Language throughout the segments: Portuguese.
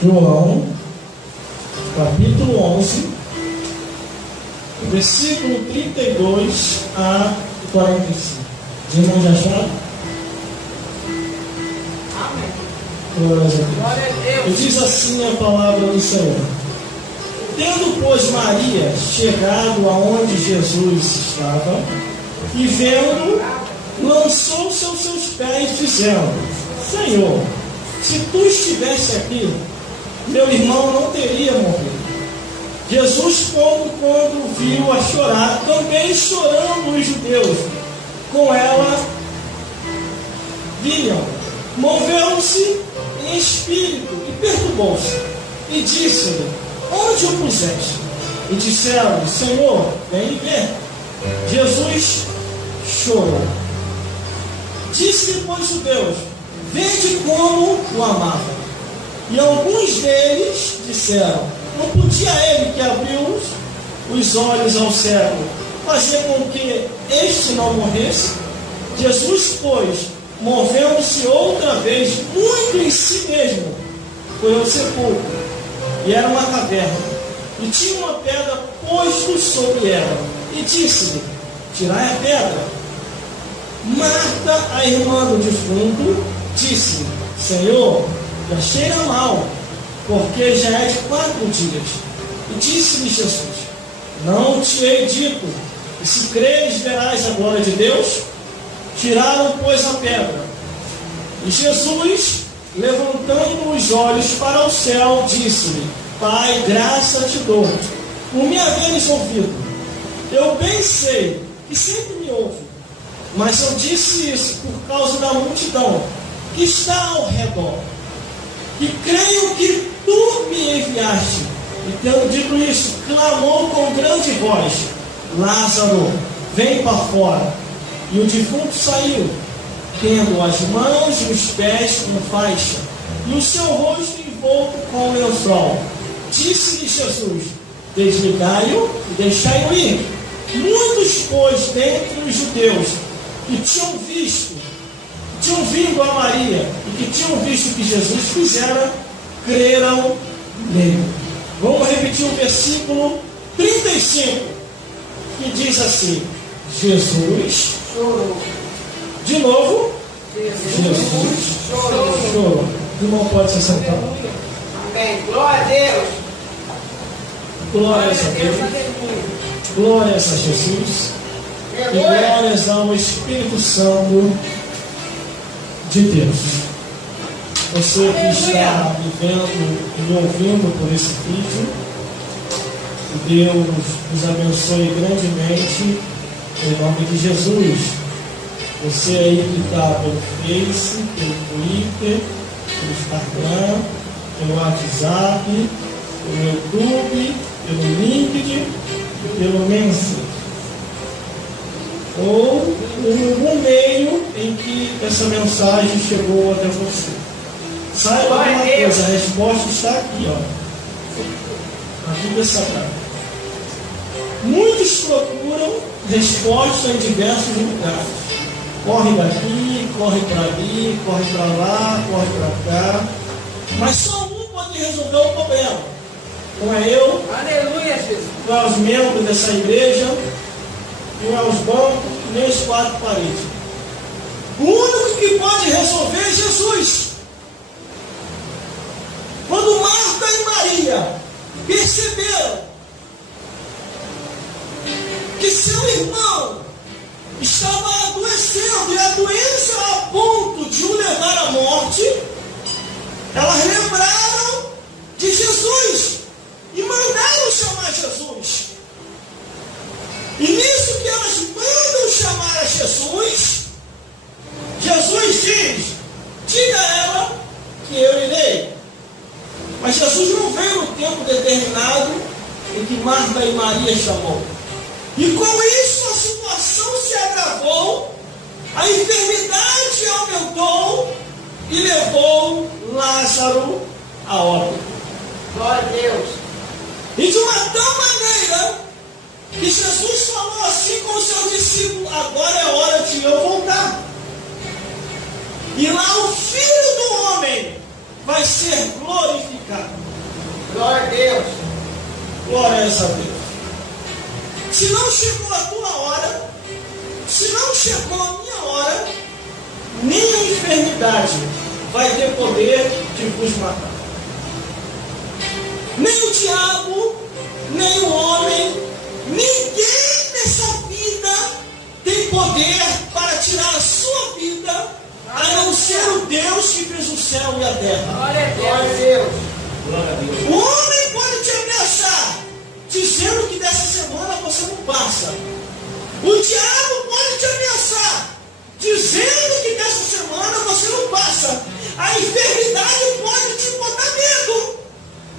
João, capítulo 11, versículo 32 a 45. De irmão já achado? Amém. Glória a Deus. E diz assim a palavra do Senhor: tendo, pois, Maria chegado aonde Jesus estava, e vendo, lançou-se aos seus pés, dizendo: Senhor, se tu estivesse aqui, meu irmão não teria morrido. Jesus, quando viu-a chorar, também chorando os judeus com ela vinham, moveu-se em espírito e perturbou-se, e disse-lhe: onde o puseste? E disseram-lhe: Senhor, vem e vê. Jesus chorou. Disse-lhe, pois, os judeus: vede como o amava. E alguns deles disseram: não podia ele que abriu os olhos ao cego fazer com que este não morresse? Jesus, pois, movendo-se outra vez muito em si mesmo, foi ao sepulcro, e era uma caverna, e tinha uma pedra posta sobre ela, e disse-lhe: tirai a pedra. Marta, a irmã do defunto, disse: Senhor, já cheira mal, porque já é de 4 dias. E disse-lhe Jesus: não te hei dito, e se creres verás a glória de Deus? Tiraram, pois, a pedra. E Jesus, levantando os olhos para o céu, disse-lhe: Pai, graça te dou, por me haveres ouvido. Eu bem sei que sempre me ouve, mas eu disse isso por causa da multidão que está ao redor, e creio que tu me enviaste. E tendo dito isso, clamou com grande voz: Lázaro, vem para fora. E o defunto saiu, tendo as mãos e os pés com faixa, e o seu rosto envolto com lençol. Disse-lhe Jesus: desligai-o e deixai-o ir. Muitos, pois, dentre os judeus que tinham vindo a Maria e que tinham visto o que Jesus fizera, creram nele. Vamos repetir o versículo 35, que diz assim: Jesus chorou. De novo, Jesus chorou. O irmão pode se sentar. Amém. Glória a Deus. Glórias a Deus. Glórias a Jesus. E glórias ao Espírito Santo de Deus. Você que está me vendo e me ouvindo por esse vídeo, que Deus nos abençoe grandemente, em nome de Jesus. Você aí que está pelo Face, pelo Twitter, pelo Instagram, pelo WhatsApp, pelo YouTube, pelo LinkedIn, pelo Messenger, ou em algum meio em que essa mensagem chegou até você. Saiba uma coisa, a resposta está aqui, ó, na Bíblia Sagrada. Muitos procuram resposta em diversos lugares. Corre daqui, corre para ali, corre para lá, corre para cá. Mas só um pode resolver o problema. Não é eu, Aleluia, Jesus. não é os membros dessa igreja, não é os bancos, nem os 4 paredes. O único que pode resolver é Jesus. Quando Marta e Maria perceberam que seu irmão estava adoecendo e a doença a ponto de o levar à morte, elas lembraram de Jesus e mandaram chamar Jesus. E nisso que elas mandam chamar a Jesus, Jesus diz: diga a ela que eu irei. Mas Jesus não veio no tempo determinado em que Marta e Maria chamou. E com isso a situação se agravou, a enfermidade aumentou e levou Lázaro a óbito. Glória a Deus. E de uma tal maneira que Jesus falou assim com os seus discípulos: agora é hora de eu voltar. E lá o Filho do Homem vai ser glorificado. Deus. Glórias a Deus. Se não chegou a tua hora, se não chegou a minha hora, nem a enfermidade vai ter poder de vos matar. Nem o diabo, nem o homem, ninguém nessa vida tem poder para tirar a sua vida, a não ser o Deus que fez o céu e a terra. Glória a Deus. Glória a Deus. O homem pode te ameaçar, dizendo que dessa semana você não passa. O diabo pode te ameaçar, dizendo que dessa semana você não passa. A enfermidade pode te botar medo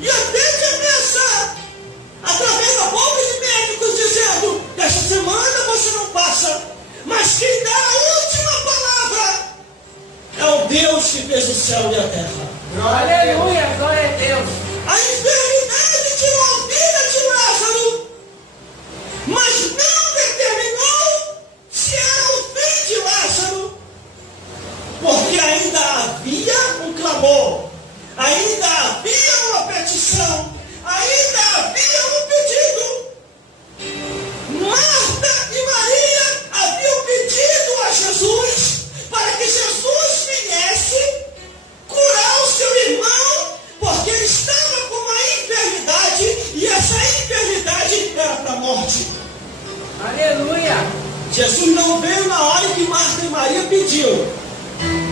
e até te ameaçar, através da boca de médicos, dizendo: dessa semana você não passa. Mas quem dá a última palavra é o Deus que fez o céu e a terra. Aleluia, glória a Deus. A enfermidade tirou a vida de Lázaro, mas não determinou se era o fim de Lázaro, porque ainda havia um clamor, ainda havia uma petição, ainda havia um pedido. Marta e Maria haviam pedido a Jesus para que Jesus viesse curar o seu irmão, porque ele estava com uma enfermidade e essa enfermidade era para a morte. Aleluia. Jesus não veio na hora em que Marta e Maria pediu,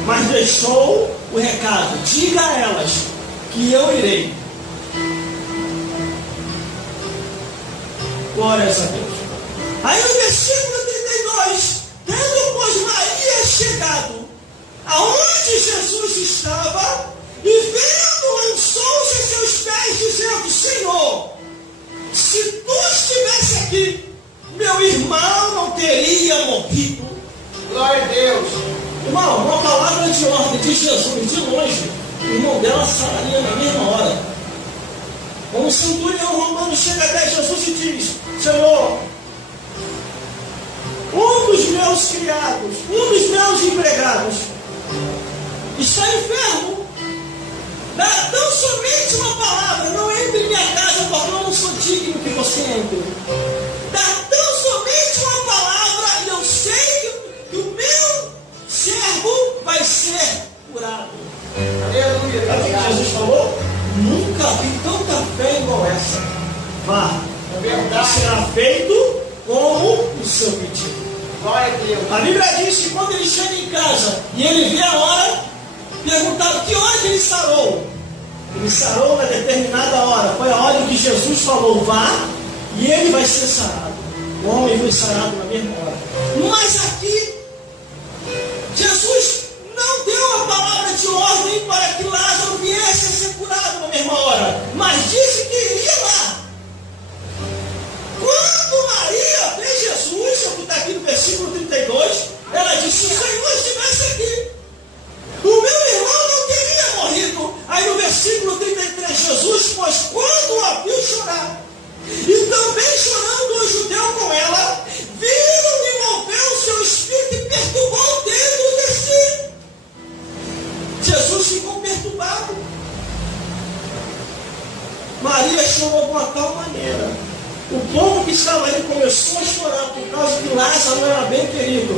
mas deixou o recado: diga a elas que eu irei. Glórias a Deus. Aí no versículo 32, tendo pois Maria chegado aonde Jesus estava, e vendo, lançou-se a seus pés, dizendo: Senhor, se tu estivesse aqui, meu irmão não teria morrido. Glória a Deus. Irmão, uma palavra de ordem de Jesus, de longe, o irmão dela sararia na mesma hora. Como o centurião romano chega até Jesus e diz: Senhor, um dos meus criados, um dos meus empregados, está enfermo. Dá tão somente uma palavra: não entre em minha casa, porque eu não sou digno que você entre. Dá tão somente uma palavra e eu sei que o meu servo vai ser curado. Aleluia. Sabe o que Jesus falou? Nunca vi tanta fé igual essa. Vá, É verdade. será feito como o seu pedido. Glória a Deus. A Bíblia diz que quando ele chega em casa e ele vê a hora, perguntaram que hora ele sarou. Ele sarou na determinada hora. Foi a hora em que Jesus falou: vá, e ele vai ser sarado. O homem foi sarado na mesma hora. Mas aqui, Jesus não deu a palavra de ordem para que Lázaro viesse a ser curado na mesma hora, mas disse que iria lá. Quando Maria vê Jesus, que está aqui no versículo 32, ela disse: se o Senhor estivesse aqui, o meu irmão não teria morrido. Aí no versículo 33, Jesus, pois quando a viu chorar, e também chorando o judeu com ela, viram e moveu o seu espírito e perturbou dentro de si. Jesus ficou perturbado. Maria chorou de uma tal maneira. O povo que estava ali começou a chorar por causa que Lázaro era bem querido,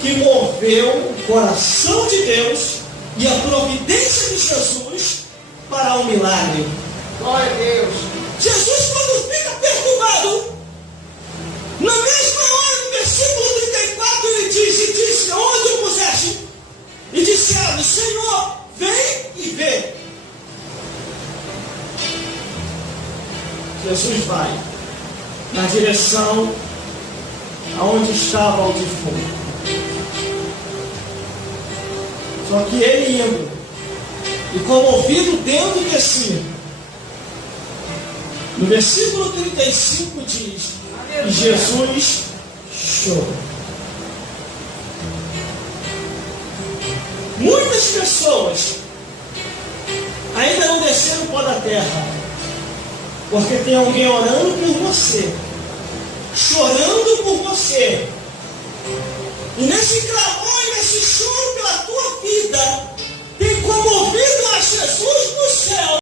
que moveu o coração de Deus e a providência de Jesus para um milagre. Glória a Deus. Jesus, quando fica perturbado, na mesma hora, no versículo 34, ele diz: e disse: onde o puseste? E disseram: Senhor, vem e vê. Jesus vai na direção aonde estava o defunto. Só que ele indo, e comovido dentro de si, no versículo 35 diz: e Jesus chorou. Muitas pessoas ainda não desceram o pó da terra, porque tem alguém orando por você, chorando por você. E nesse clamor e nesse choro pela tua vida, tem comovido a Jesus no céu.